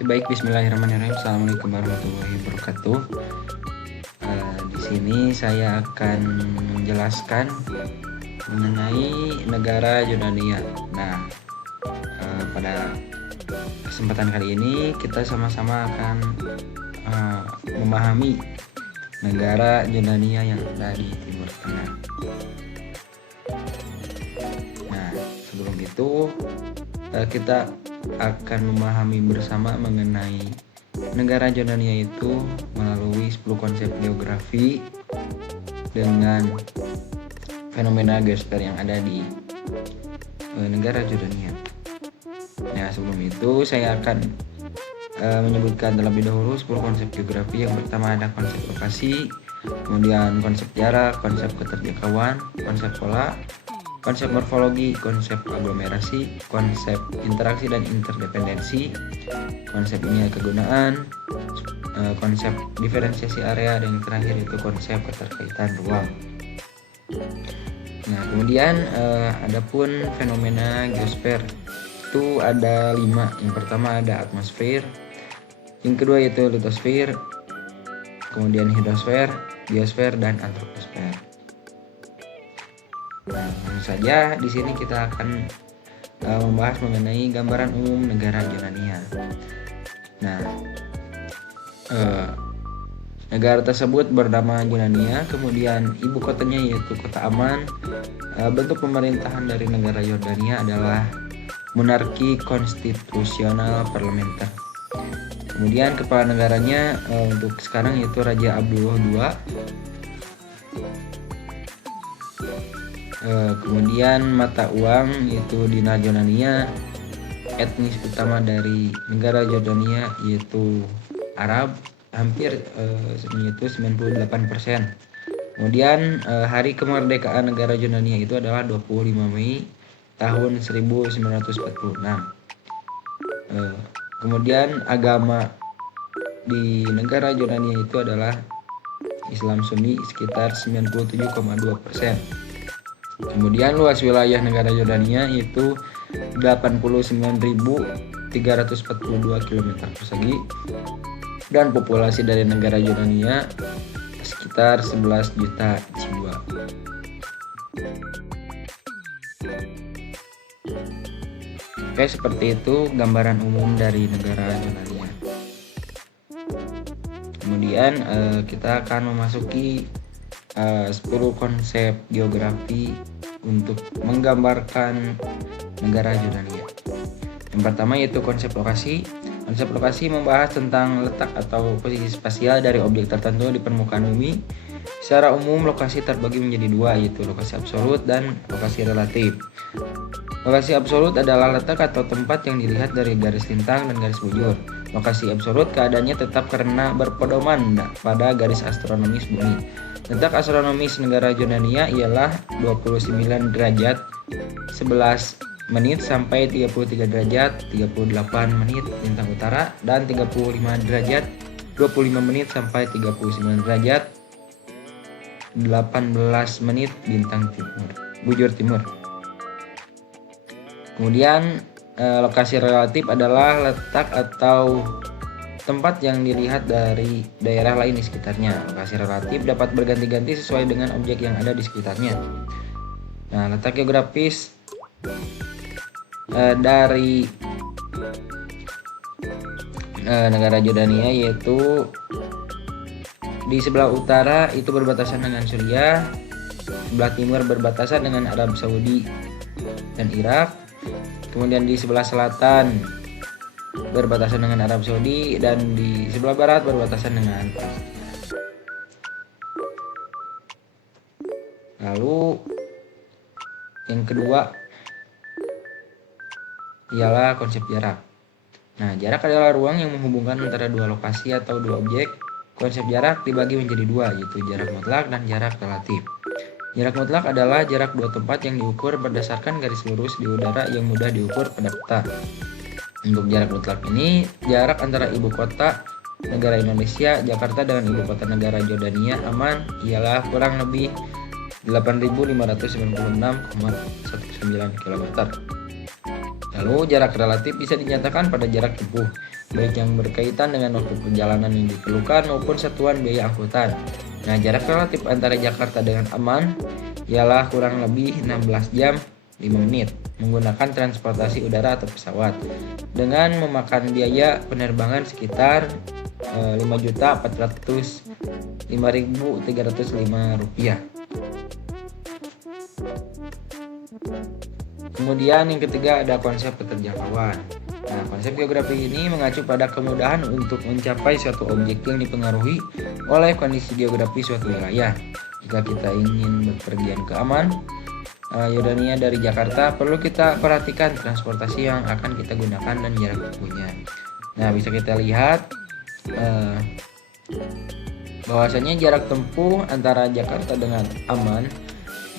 Baik, Bismillahirrahmanirrahim. Assalamualaikum warahmatullahi wabarakatuh. Di sini saya akan menjelaskan mengenai negara Yordania. Nah, pada kesempatan kali ini kita sama-sama akan memahami negara Yordania yang ada di Timur Tengah. Nah, sebelum itu kita akan memahami bersama mengenai negara Yordania itu melalui 10 konsep geografi dengan fenomena geosfer yang ada di negara Yordania. Nah, sebelum itu saya akan menyebutkan terlebih dahulu 10 konsep geografi. Yang pertama ada konsep lokasi, kemudian konsep jarak, konsep keterjangkauan, konsep pola, konsep morfologi, konsep aglomerasi, konsep interaksi dan interdependensi, konsep ini kegunaan, konsep diferensiasi area, dan yang terakhir itu konsep keterkaitan ruang. Nah, kemudian adapun fenomena geosfer itu ada 5. Yang pertama ada atmosfer, yang kedua yaitu litosfer, kemudian hidrosfer, biosfer, dan antroposfer. Nah, langsung saja di sini kita akan membahas mengenai gambaran umum negara Yordania. Nah, negara tersebut bernama Yordania, kemudian ibu kotanya yaitu Kota Amman. Bentuk pemerintahan dari negara Yordania adalah monarki konstitusional parlementer. Kemudian kepala negaranya untuk sekarang yaitu Raja Abdullah II. Kemudian mata uang yaitu dinar Yordania. Etnis utama dari negara Yordania yaitu Arab, hampir yaitu 98%. Kemudian hari kemerdekaan negara Yordania itu adalah 25 Mei tahun 1946. Kemudian agama di negara Yordania itu adalah Islam Sunni sekitar 97,2%. Kemudian luas wilayah negara Yordania itu 89.342 km persegi, dan populasi dari negara Yordania sekitar 11 juta jiwa. Oke, seperti itu gambaran umum dari negara Yordania. Kemudian kita akan memasuki 10 konsep geografi untuk menggambarkan negara Yordania. Yang pertama yaitu konsep lokasi. Konsep lokasi membahas tentang letak atau posisi spasial dari objek tertentu di permukaan bumi. Secara umum lokasi terbagi menjadi 2, yaitu lokasi absolut dan lokasi relatif. Lokasi absolut adalah letak atau tempat yang dilihat dari garis lintang dan garis bujur. Lokasi absolut keadaannya tetap karena berpedoman pada garis astronomis bumi. Letak astronomis negara Yordania ialah 29 derajat 11 menit sampai 33 derajat 38 menit lintang utara, dan 35 derajat 25 menit sampai 39 derajat 18 menit bintang timur, bujur timur. Kemudian lokasi relatif adalah letak atau tempat yang dilihat dari daerah lain di sekitarnya. Lokasi relatif dapat berganti-ganti sesuai dengan objek yang ada di sekitarnya. Nah, letak geografis dari negara Yordania yaitu di sebelah utara itu berbatasan dengan Suriah, sebelah timur berbatasan dengan Arab Saudi dan Irak, kemudian di sebelah selatan berbatasan dengan Arab Saudi, dan di sebelah barat berbatasan dengan Palestina. Lalu yang kedua ialah konsep jarak. Nah, jarak adalah ruang yang menghubungkan antara dua lokasi atau dua objek. Konsep jarak dibagi menjadi 2, yaitu jarak mutlak dan jarak relatif. Jarak mutlak adalah jarak dua tempat yang diukur berdasarkan garis lurus di udara yang mudah diukur pada peta. Untuk jarak mutlak ini, jarak antara ibu kota negara Indonesia, Jakarta, dengan ibu kota negara Yordania, Amman, ialah kurang lebih 8.596,19 km. Lalu jarak relatif bisa dinyatakan pada jarak tempuh. baik yang berkaitan dengan waktu perjalanan yang diperlukan maupun satuan biaya angkutan. Nah, jarak relatif antara Jakarta dengan Amman ialah kurang lebih 16 jam 5 menit menggunakan transportasi udara atau pesawat dengan memakan biaya penerbangan sekitar Rp5.405.305. Kemudian yang ketiga ada konsep keterjangkauan. Nah, konsep geografi ini mengacu pada kemudahan untuk mencapai suatu objek yang dipengaruhi oleh kondisi geografi suatu wilayah. Jika kita ingin berpergian ke Amman, Yordania dari Jakarta, perlu kita perhatikan transportasi yang akan kita gunakan dan jarak tempuhnya. Nah, bisa kita lihat bahwasanya jarak tempuh antara Jakarta dengan Amman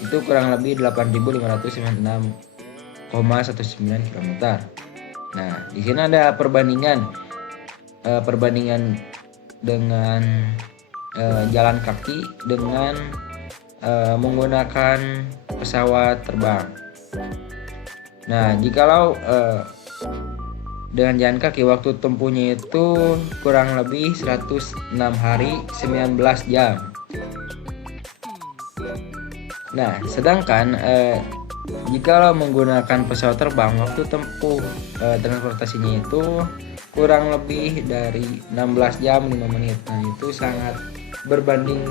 itu kurang lebih 8.596,19 km. Nah, di sini ada perbandingan dengan jalan kaki dengan menggunakan pesawat terbang. Nah, jikalau dengan jalan kaki waktu tempuhnya itu kurang lebih 106 hari 19 jam. Nah, sedangkan jikalau menggunakan pesawat terbang waktu tempuh transportasinya itu kurang lebih dari 16 jam 5 menit. Nah, itu sangat berbanding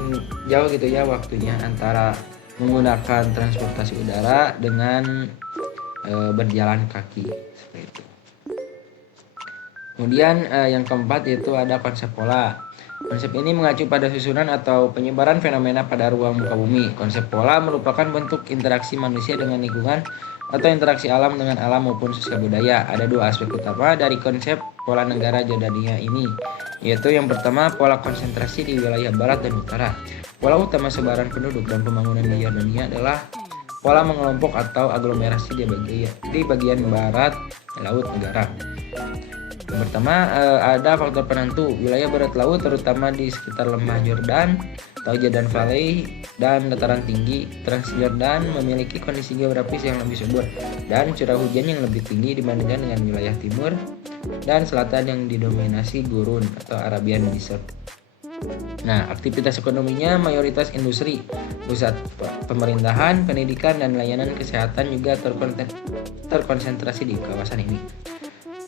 jauh gitu ya waktunya antara menggunakan transportasi udara dengan berjalan kaki seperti itu. Kemudian yang keempat yaitu ada konsep pola. Konsep ini mengacu pada susunan atau penyebaran fenomena pada ruang muka bumi. Konsep pola merupakan bentuk interaksi manusia dengan lingkungan atau interaksi alam dengan alam maupun sosial budaya. Ada dua aspek utama dari konsep pola negara Jordania ini, yaitu yang pertama pola konsentrasi di wilayah barat dan utara. Pola utama sebaran penduduk dan pembangunan di Yordania adalah pola mengelompok atau aglomerasi di bagian barat laut negara. Yang pertama ada faktor penentu. Wilayah barat laut terutama di sekitar lembah Jordan atau Jordan Valley dan dataran tinggi Transjordan memiliki kondisi geografis yang lebih subur dan curah hujan yang lebih tinggi dibandingkan dengan wilayah timur dan selatan yang didominasi gurun atau Arabian Desert. Nah, aktivitas ekonominya mayoritas industri, pusat pemerintahan, pendidikan, dan layanan kesehatan juga terkonsentrasi di kawasan ini,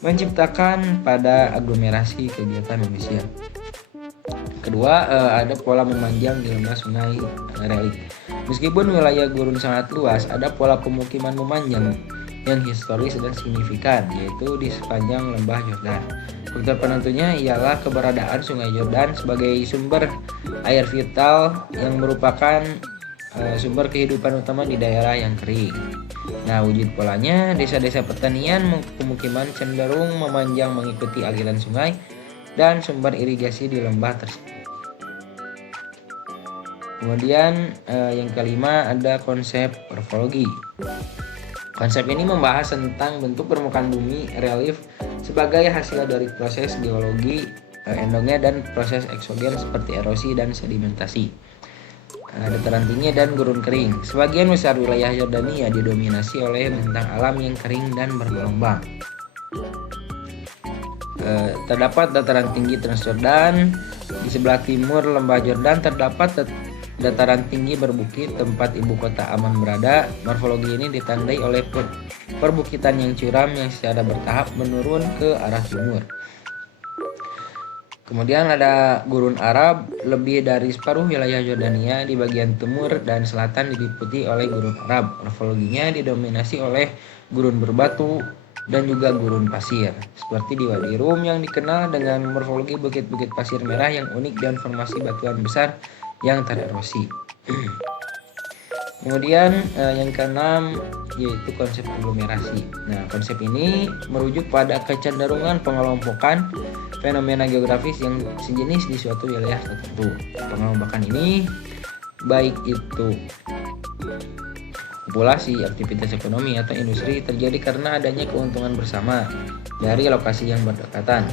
menciptakan pada aglomerasi kegiatan manusia. Kedua, ada pola memanjang di lembah sungai relik. Meskipun wilayah gurun sangat luas, ada pola pemukiman memanjang yang historis dan signifikan, yaitu di sepanjang lembah Yordan. Faktor penentunya ialah keberadaan sungai Yordan sebagai sumber air vital yang merupakan sumber kehidupan utama di daerah yang kering. Nah, wujud polanya, desa-desa pertanian pemukiman cenderung memanjang mengikuti aliran sungai dan sumber irigasi di lembah tersebut. Kemudian yang kelima ada konsep morfologi. Konsep ini membahas tentang bentuk permukaan bumi relief sebagai hasil dari proses geologi endogen dan proses eksogen seperti erosi dan sedimentasi. Dataran tinggi dan gurun kering. Sebagian besar wilayah Yordania didominasi oleh bentang alam yang kering dan bergelombang. Terdapat dataran tinggi Transjordan. Di sebelah timur lembah Jordan terdapat dataran tinggi berbukit tempat ibu kota Amman berada. Morfologi ini ditandai oleh perbukitan yang curam yang secara bertahap menurun ke arah timur. Kemudian ada gurun Arab. Lebih dari separuh wilayah Yordania di bagian timur dan selatan diliputi oleh gurun Arab. Morfologinya didominasi oleh gurun berbatu dan juga gurun pasir, seperti di Wadi Rum yang dikenal dengan morfologi bukit-bukit pasir merah yang unik dan formasi batuan besar yang tererosi. Kemudian yang keenam yaitu konsep aglomerasi. Nah, konsep ini merujuk pada kecenderungan pengelompokan fenomena geografis yang sejenis di suatu wilayah tertentu. Pengelompokan ini baik itu populasi, aktivitas ekonomi, atau industri terjadi karena adanya keuntungan bersama dari lokasi yang berdekatan.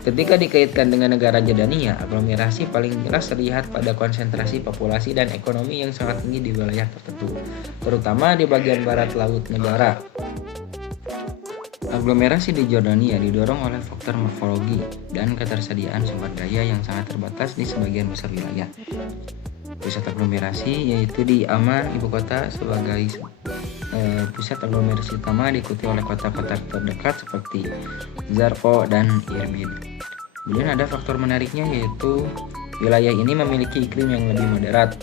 Ketika dikaitkan dengan negara Jordania, aglomerasi paling jelas terlihat pada konsentrasi populasi dan ekonomi yang sangat tinggi di wilayah tertentu, terutama di bagian barat laut negara. Aglomerasi di Jordania didorong oleh faktor morfologi dan ketersediaan sumber daya yang sangat terbatas di sebagian besar wilayah. Pusat aglomerasi yaitu di Amman, ibu kota, sebagai pusat aglomerasi utama, diikuti oleh kota-kota terdekat seperti Zarqo dan Irbid. Kemudian ada faktor menariknya, yaitu wilayah ini memiliki iklim yang lebih moderat,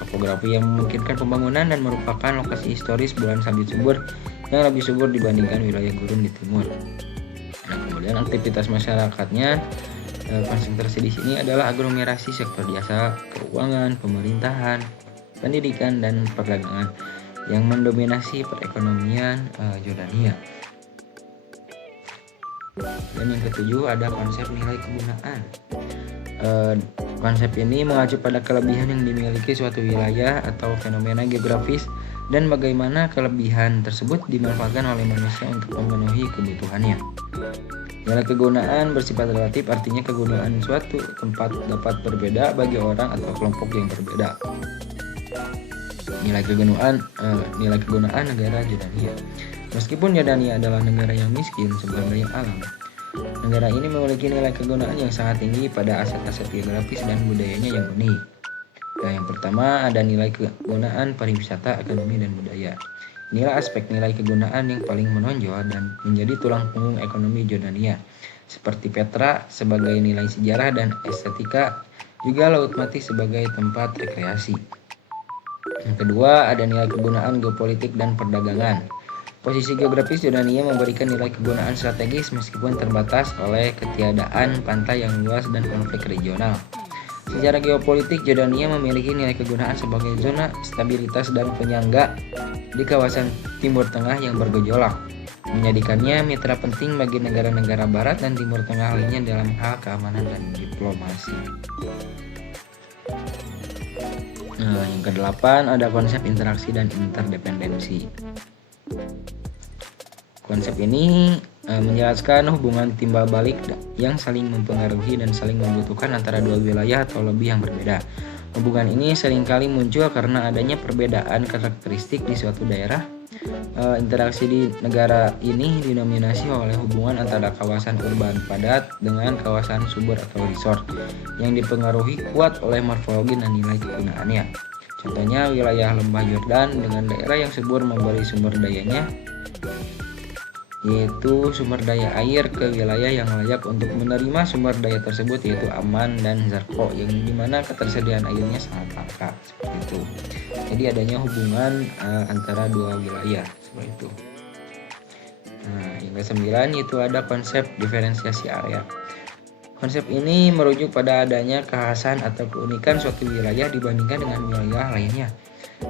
topografi yang memungkinkan pembangunan, dan merupakan lokasi historis bulan sabit subur yang lebih subur dibandingkan wilayah gurun di timur. Nah, kemudian aktivitas masyarakatnya konsentrasi di sini adalah aglomerasi sektor jasa, keuangan, pemerintahan, pendidikan, dan perdagangan yang mendominasi perekonomian Jordania. Dan yang ketujuh ada konsep nilai kegunaan. Konsep ini mengacu pada kelebihan yang dimiliki suatu wilayah atau fenomena geografis dan bagaimana kelebihan tersebut dimanfaatkan oleh manusia untuk memenuhi kebutuhannya. Nilai kegunaan bersifat relatif, artinya kegunaan suatu tempat dapat berbeda bagi orang atau kelompok yang berbeda. Nilai kegunaan negara Jordania. Meskipun Jordania adalah negara yang miskin sumber daya alam, negara ini memiliki nilai kegunaan yang sangat tinggi pada aset-aset geografis dan budayanya yang unik. Nah, yang pertama ada nilai kegunaan pariwisata, ekonomi, dan budaya. Inilah aspek nilai kegunaan yang paling menonjol dan menjadi tulang punggung ekonomi Jordania, seperti Petra sebagai nilai sejarah dan estetika, juga Laut Mati sebagai tempat rekreasi. Yang kedua ada nilai kegunaan geopolitik dan perdagangan. Posisi geografis Jordania memberikan nilai kegunaan strategis meskipun terbatas oleh ketiadaan pantai yang luas dan konflik regional. Secara geopolitik, Jordania memiliki nilai kegunaan sebagai zona stabilitas dan penyangga di kawasan Timur Tengah yang bergejolak, menjadikannya mitra penting bagi negara-negara Barat dan Timur Tengah lainnya dalam hal keamanan dan diplomasi. Nah, yang kedelapan ada konsep interaksi dan interdependensi. Konsep ini menjelaskan hubungan timbal balik yang saling mempengaruhi dan saling membutuhkan antara dua wilayah atau lebih yang berbeda. Hubungan ini seringkali muncul karena adanya perbedaan karakteristik di suatu daerah. Interaksi di negara ini didominasi oleh hubungan antara kawasan urban padat dengan kawasan subur atau resort yang dipengaruhi kuat oleh morfologi dan nilai kegunaannya. Contohnya wilayah lembah Yordan dengan daerah yang subur memberi sumber dayanya, yaitu sumber daya air, ke wilayah yang layak untuk menerima sumber daya tersebut, yaitu Amman dan Zarqo, yang dimana ketersediaan airnya sangat langka, seperti itu. Jadi adanya hubungan antara dua wilayah seperti itu. Nah, yang ke-9 itu ada konsep diferensiasi area. Konsep ini merujuk pada adanya kekhasan atau keunikan suatu wilayah dibandingkan dengan wilayah lainnya,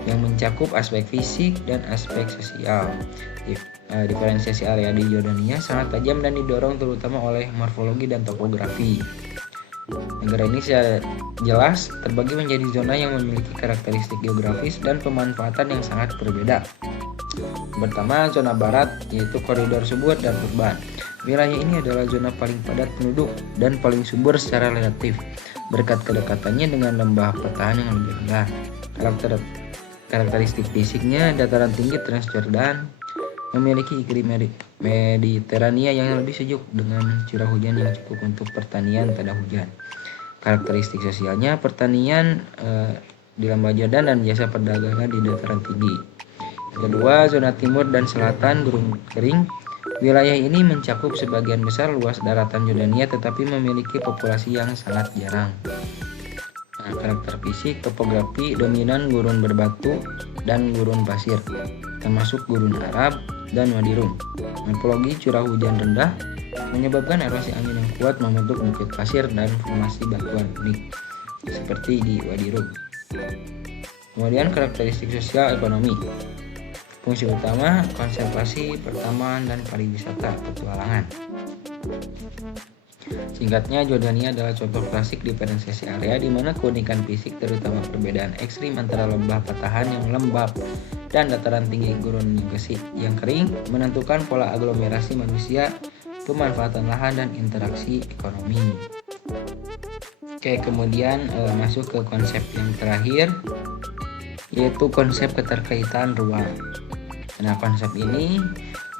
yang mencakup aspek fisik dan aspek sosial. Diferensiasi area di Jordania sangat tajam dan didorong terutama oleh morfologi dan topografi. Negara ini secara jelas terbagi menjadi zona yang memiliki karakteristik geografis dan pemanfaatan yang sangat berbeda. Pertama, zona barat, yaitu koridor subur dan urban. Wilayah ini adalah zona paling padat penduduk dan paling subur secara relatif, berkat kedekatannya dengan lembah petahan yang lebih rendah. Karakteristik fisiknya, dataran tinggi Transjordan memiliki iklim Mediterania yang lebih sejuk dengan curah hujan yang cukup untuk pertanian tada hujan. Karakteristik sosialnya, pertanian di lembah Jordan dan jasa perdagangan di dataran tinggi. Kedua, zona timur dan selatan gurun kering. Wilayah ini mencakup sebagian besar luas daratan Jordania tetapi memiliki populasi yang sangat jarang. Nah, karakter fisik, topografi dominan gurun berbatu dan gurun pasir, termasuk gurun Arab dan Wadi Rum. Morfologi, curah hujan rendah menyebabkan erosi angin yang kuat membentuk bukit pasir dan formasi batuan unik seperti di Wadi Rum. Kemudian karakteristik sosial ekonomi. Fungsi utama, konservasi, pertamanan, dan pariwisata petualangan. Singkatnya, Jordania adalah contoh klasik diferensiasi area di mana keunikan fisik, terutama perbedaan ekstrim antara lembah patahan yang lembab dan dataran tinggi gurun yang kering, menentukan pola aglomerasi manusia, pemanfaatan lahan, dan interaksi ekonomi. Oke, kemudian masuk ke konsep yang terakhir, yaitu konsep keterkaitan ruang. Nah, konsep ini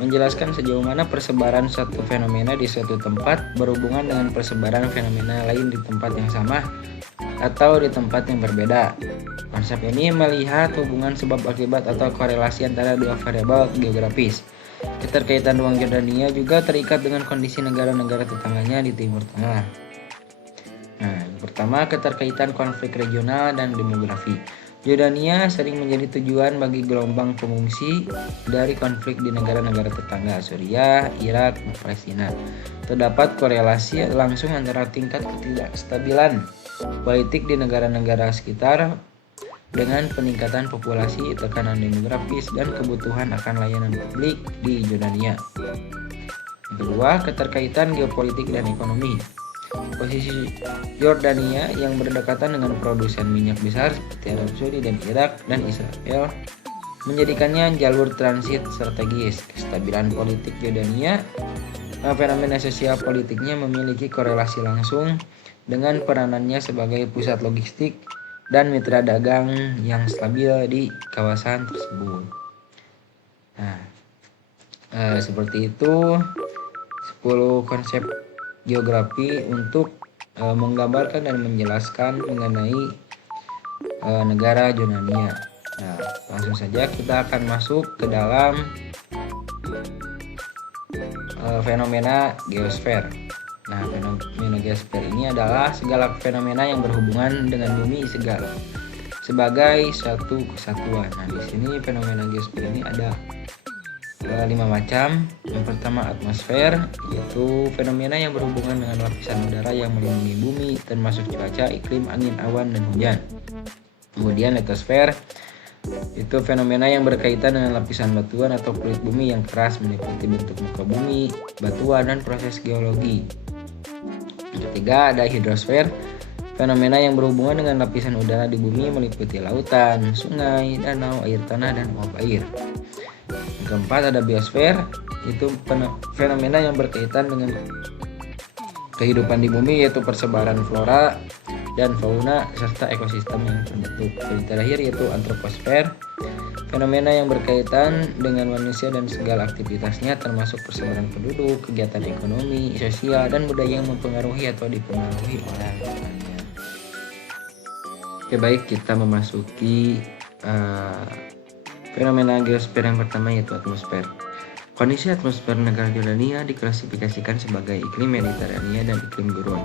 menjelaskan sejauh mana persebaran suatu fenomena di suatu tempat berhubungan dengan persebaran fenomena lain di tempat yang sama atau di tempat yang berbeda. Konsep ini melihat hubungan sebab akibat atau korelasi antara dua variabel geografis. Keterkaitan ruang Jordania juga terikat dengan kondisi negara-negara tetangganya di Timur Tengah. Nah, yang pertama, keterkaitan konflik regional dan demografi. Jordania sering menjadi tujuan bagi gelombang pengungsi dari konflik di negara-negara tetangga Suriah, Irak, dan Palestina. Terdapat korelasi langsung antara tingkat ketidakstabilan politik di negara-negara sekitar dengan peningkatan populasi, tekanan demografis, dan kebutuhan akan layanan publik di Jordania. Yang kedua, keterkaitan geopolitik dan ekonomi. Posisi Yordania yang berdekatan dengan produsen minyak besar seperti Arab Saudi dan Irak dan Israel menjadikannya jalur transit strategis. Kestabilan politik Yordania, fenomena sosial politiknya memiliki korelasi langsung dengan peranannya sebagai pusat logistik dan mitra dagang yang stabil di kawasan tersebut. Nah, seperti itu 10 konsep geografi untuk menggambarkan dan menjelaskan mengenai negara Jordania. Nah, langsung saja kita akan masuk ke dalam fenomena geosfer. Nah, fenomena geosfer ini adalah segala fenomena yang berhubungan dengan bumi sebagai satu kesatuan. Nah, di sini fenomena geosfer ini ada 5 macam. Yang pertama, atmosfer, yaitu fenomena yang berhubungan dengan lapisan udara yang melindungi bumi termasuk cuaca, iklim, angin, awan, dan hujan. Kemudian litosfer, itu fenomena yang berkaitan dengan lapisan batuan atau kulit bumi yang keras meliputi bentuk muka bumi, batuan, dan proses geologi. Yang ketiga, ada hidrosfer, fenomena yang berhubungan dengan lapisan udara di bumi meliputi lautan, sungai, danau, air tanah, dan uap air. Yang keempat, ada biosfer, itu fenomena yang berkaitan dengan kehidupan di bumi, yaitu persebaran flora dan fauna serta ekosistem yang terbentuk. Dan terakhir yaitu antroposfer, fenomena yang berkaitan dengan manusia dan segala aktivitasnya termasuk persebaran penduduk, kegiatan ekonomi, sosial, dan budaya yang mempengaruhi atau dipengaruhi oleh lingkungannya. Oke, baik, kita memasuki fenomena geosfer yang pertama, yaitu atmosfer. Kondisi atmosfer negara Jordania diklasifikasikan sebagai iklim Mediterania dan iklim gurun.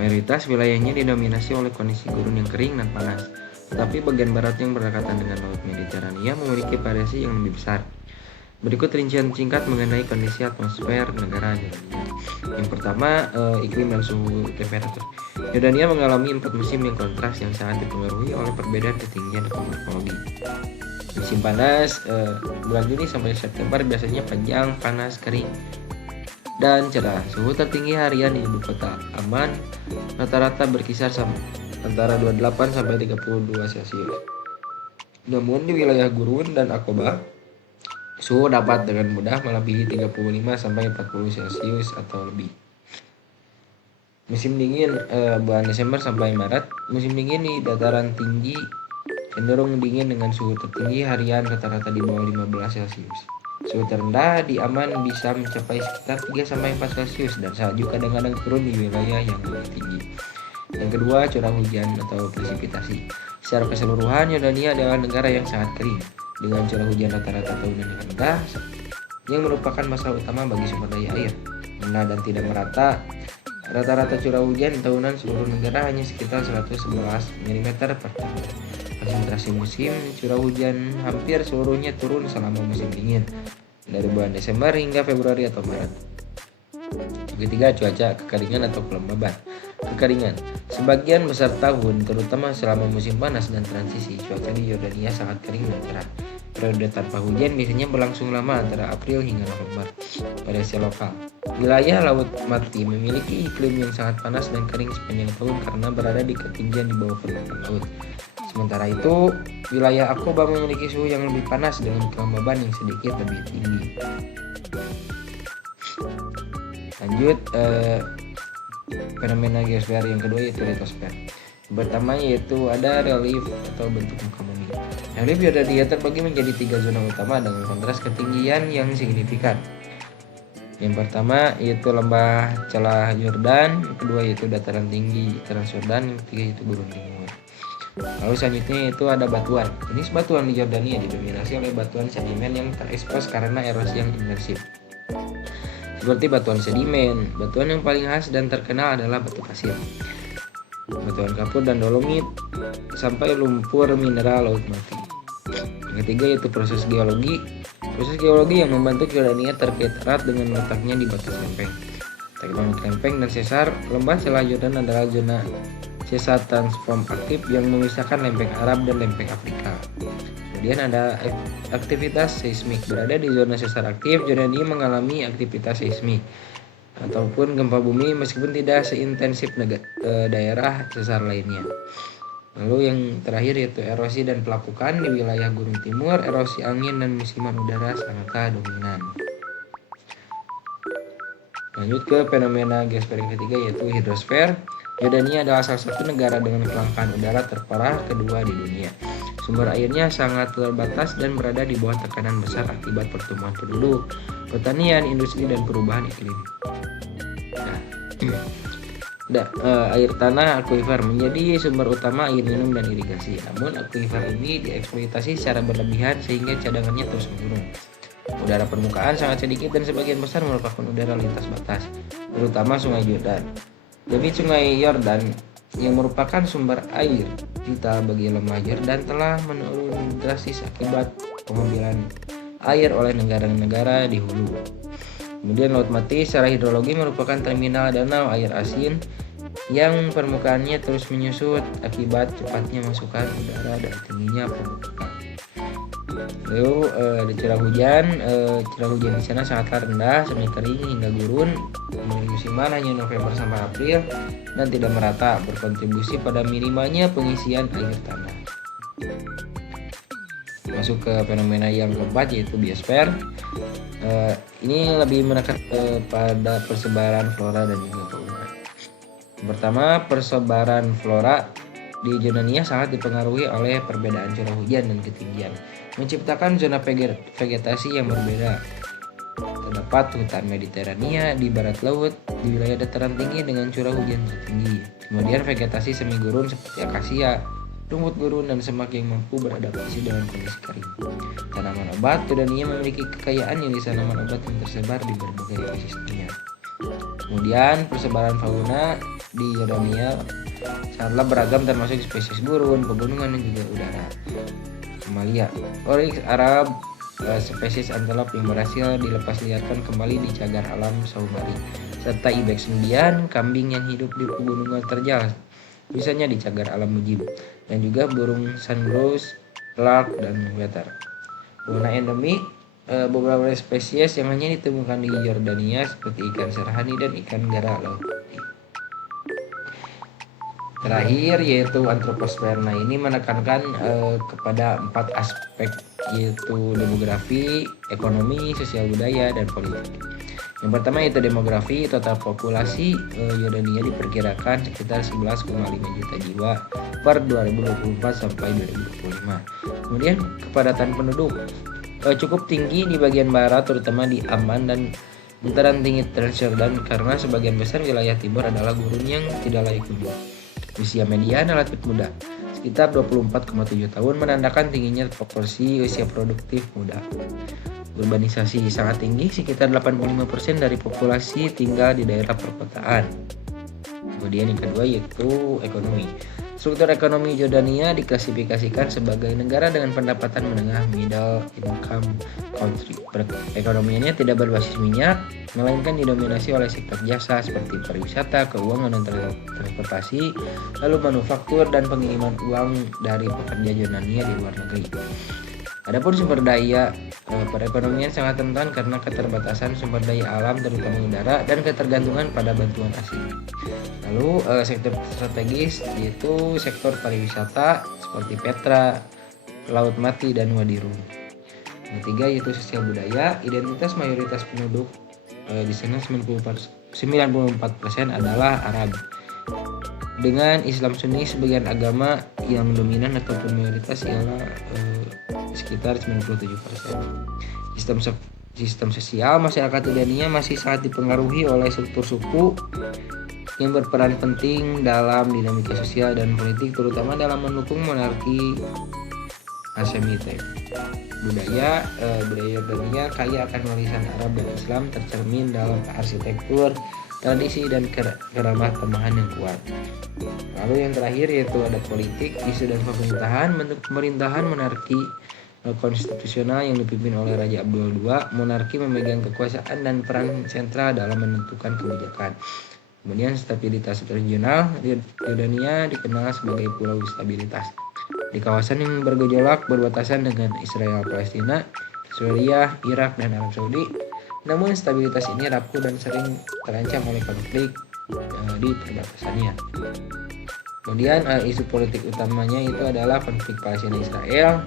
Mayoritas wilayahnya didominasi oleh kondisi gurun yang kering dan panas, tetapi bagian barat yang berdekatan dengan Laut Mediterania memiliki variasi yang lebih besar. Berikut rincian singkat mengenai kondisi atmosfer negara Jordania. Yang pertama, iklim dan suhu temperatur. Jordania mengalami 4 musim yang kontras yang sangat dipengaruhi oleh perbedaan ketinggian morfologi. Musim panas bulan Juni sampai September biasanya panjang, panas, kering, dan cerah. Suhu tertinggi harian di ibu kota Amman rata-rata berkisar antara 28 sampai 32 Celcius. Namun di wilayah Gurun dan Aqaba, suhu dapat dengan mudah melebihi 35 sampai 40 Celcius atau lebih. Musim dingin bulan Desember sampai Maret. Musim dingin di dataran tinggi cenderung dingin dengan suhu tertinggi harian rata-rata di bawah 15 Celcius. Suhu terendah di Amman bisa mencapai sekitar 3-4 Celcius dan salju kadang-kadang turun di wilayah yang lebih tinggi. Yang kedua, curah hujan atau presipitasi. Secara keseluruhan, Jordania adalah negara yang sangat kering dengan curah hujan rata-rata tahunan yang rendah yang merupakan masalah utama bagi sumber daya air. Rendah dan tidak merata. Rata-rata curah hujan tahunan seluruh negara hanya sekitar 111 mm per tahun. Konsentrasi musim curah hujan hampir seluruhnya turun selama musim dingin dari bulan Desember hingga Februari atau Maret. Ketiga, cuaca, kekeringan atau kelembaban. Kekeringan. Sebagian besar tahun, terutama selama musim panas dan transisi, cuaca di Jordania sangat kering dan cerah. Periode tanpa hujan biasanya berlangsung lama antara April hingga November. Variasi lokal. Wilayah Laut Mati memiliki iklim yang sangat panas dan kering sepanjang tahun karena berada di ketinggian di bawah permukaan laut. Sementara itu, wilayah Aqaba memiliki suhu yang lebih panas dengan kelembaban yang sedikit lebih tinggi. Lanjut, fenomena geosfer yang kedua yaitu litosfer. Pertama yaitu ada relief atau bentuk muka bumi. Relief Yordania terbagi menjadi 3 zona utama dengan kontras ketinggian yang signifikan. Yang pertama yaitu lembah celah Yordan, yang kedua yaitu dataran tinggi Transyordan, yang ketiga yaitu gurun timur. Lalu selanjutnya itu ada batuan. Jenis batuan di Yordania didominasi oleh batuan sedimen yang terekspos karena erosi yang intensif. Seperti batuan sedimen, batuan yang paling khas dan terkenal adalah batu pasir, batuan kapur dan dolomit, sampai lumpur mineral laut mati. Yang ketiga yaitu proses geologi. Proses geologi yang membentuk Yordania terkait erat dengan letaknya di batas lempeng. Tektonik lempeng dan sesar lembah celah Yordan adalah zona sesar transform aktif yang memisahkan lempeng Arab dan lempeng Afrika. Kemudian ada aktivitas seismik. Berada di zona sesar aktif, Yordania mengalami aktivitas seismik ataupun gempa bumi meskipun tidak seintensif daerah sesar lainnya. Lalu yang terakhir yaitu erosi dan pelapukan. Di wilayah Gurun Timur, erosi angin dan musiman udara sangatlah dominan. Lanjut ke fenomena geosfer yang ketiga yaitu hidrosfer. Yordania adalah salah satu negara dengan kelangkaan udara terparah kedua di dunia. Sumber airnya sangat terbatas dan berada di bawah tekanan besar akibat pertumbuhan penduduk, pertanian, industri, dan perubahan iklim. Air tanah akuifer menjadi sumber utama air minum dan irigasi. Namun akuifer ini dieksploitasi secara berlebihan sehingga cadangannya terus menurun. Udara permukaan sangat sedikit dan sebagian besar merupakan udara lintas batas, terutama Sungai Yordan. Debit Sungai Yordan yang merupakan sumber air vital bagi lembah Yordan telah menurun drastis akibat pengambilan air oleh negara-negara di hulu. Kemudian laut mati secara hidrologi merupakan terminal danau air asin yang permukaannya terus menyusut akibat cepatnya masukan udara dan tingginya permukaan. Lalu ada curah hujan. Curah hujan di sana sangatlah rendah, semi kering hingga gurun. Musiman hanya November sampai April dan tidak merata, berkontribusi pada minimanya pengisian air tanah. Masuk ke fenomena yang keempat yaitu biosfer. Ini lebih menekan pada persebaran flora dan juga fauna. Pertama, persebaran flora di Yordania sangat dipengaruhi oleh perbedaan curah hujan dan ketinggian, menciptakan zona vegetasi yang berbeda. Terdapat hutan Mediterania di barat laut di wilayah dataran tinggi dengan curah hujan tertinggi. Kemudian vegetasi semi gurun seperti akasia, rumput gurun, dan semak yang mampu beradaptasi dengan kondisi kering. Tanaman obat. Yordania memiliki kekayaan jenis tanaman obat yang tersebar di berbagai ekosistemnya. Kemudian persebaran fauna di Yordania sangatlah beragam termasuk spesies gurun, pegunungan, dan juga udara. Mamalia, oryx Arab, spesies antelop yang berhasil dilepasliarkan kembali di cagar alam Saumari, serta ibex Nubian, kambing yang hidup di pegunungan terjal, misalnya di cagar alam Mujib, dan juga burung sungrouse, lark, dan wetter. Fauna endemik, beberapa spesies yang hanya ditemukan di Yordania seperti ikan serhani dan ikan gara laut. Terakhir yaitu antroposfer. Nah, ini menekankan kepada 4 aspek yaitu demografi, ekonomi, sosial budaya, dan politik. Yang pertama yaitu demografi. Total populasi Yordania diperkirakan sekitar 11,5 juta jiwa per 2024 sampai 2025. Kemudian kepadatan penduduk cukup tinggi di bagian barat, terutama di Amman dan dataran tinggi Transyordan, karena sebagian besar wilayah timur adalah gurun yang tidak layak huni. Usia median relatif muda, sekitar 24,7 tahun, menandakan tingginya proporsi usia produktif muda. Urbanisasi sangat tinggi, sekitar 85% dari populasi tinggal di daerah perkotaan. Kemudian yang kedua yaitu ekonomi. Struktur ekonomi Yordania diklasifikasikan sebagai negara dengan pendapatan menengah, middle income country. Perekonomiannya tidak berbasis minyak, melainkan didominasi oleh sektor jasa seperti pariwisata, keuangan, dan transportasi, lalu manufaktur dan pengiriman uang dari pekerja Yordania di luar negeri. Adapun sumber daya perekonomian sangat rentan karena keterbatasan sumber daya alam terutama udara dan ketergantungan pada bantuan asing. Lalu sektor strategis yaitu sektor pariwisata seperti Petra, Laut Mati, dan Wadi Rum. Yang ketiga yaitu sosial budaya. Identitas mayoritas penduduk di sana 94% adalah Arab. Dengan Islam Sunni sebagian agama yang dominan ataupun mayoritas ialah sekitar 97%. Sistem sosial masyarakat Jordania masih sangat dipengaruhi oleh struktur suku yang berperan penting dalam dinamika sosial dan politik, terutama dalam mendukung monarki Hashemite. Budaya Jordania kaya akan warisan Arab dan Islam, tercermin dalam arsitektur, tradisi, dan kerama tamahan yang kuat. Lalu yang terakhir yaitu ada politik, isu dan pemerintahan. Bentuk pemerintahan monarki konstitusional yang dipimpin oleh Raja Abdullah II. Monarki memegang kekuasaan dan peran sentral dalam menentukan kebijakan. Kemudian stabilitas regional, Yordania dikenal sebagai pulau stabilitas. Di kawasan yang bergejolak berbatasan dengan Israel, Palestina, Suriah, Irak, dan Arab Saudi. Namun stabilitas ini rapuh dan sering terancam oleh konflik di perbatasannya. Kemudian isu politik utamanya itu adalah konflik Palestina-Israel.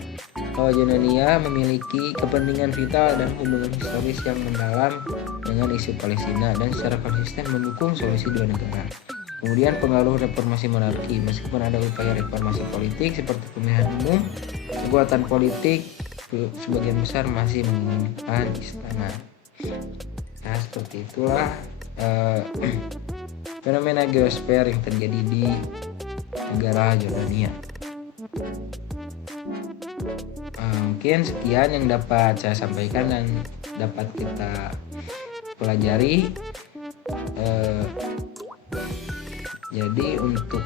Jordania memiliki kepentingan vital dan hubungan historis yang mendalam dengan isu Palestina dan secara konsisten mendukung solusi dua negara. Kemudian pengaruh reformasi monarki. Meskipun ada upaya reformasi politik seperti pemilihan umum, kekuatan politik sebagian besar masih menggunakan istana. Nah, seperti itulah fenomena geosfer yang terjadi di negara Jordania. Mungkin sekian yang dapat saya sampaikan dan dapat kita pelajari. Jadi untuk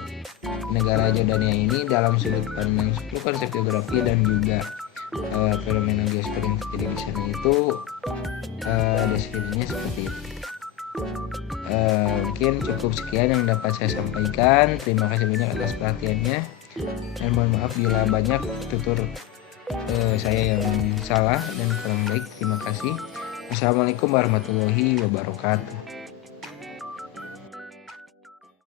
negara Jordania ini dalam sudut pandang 10 konsep geografi dan juga fenomena geosfer yang terjadi di sana itu deskripsinya seperti itu. Mungkin cukup sekian yang dapat saya sampaikan. Terima kasih banyak atas perhatiannya dan mohon maaf bila banyak tutur saya yang salah dan kurang baik. Terima kasih. Assalamualaikum warahmatullahi wabarakatuh.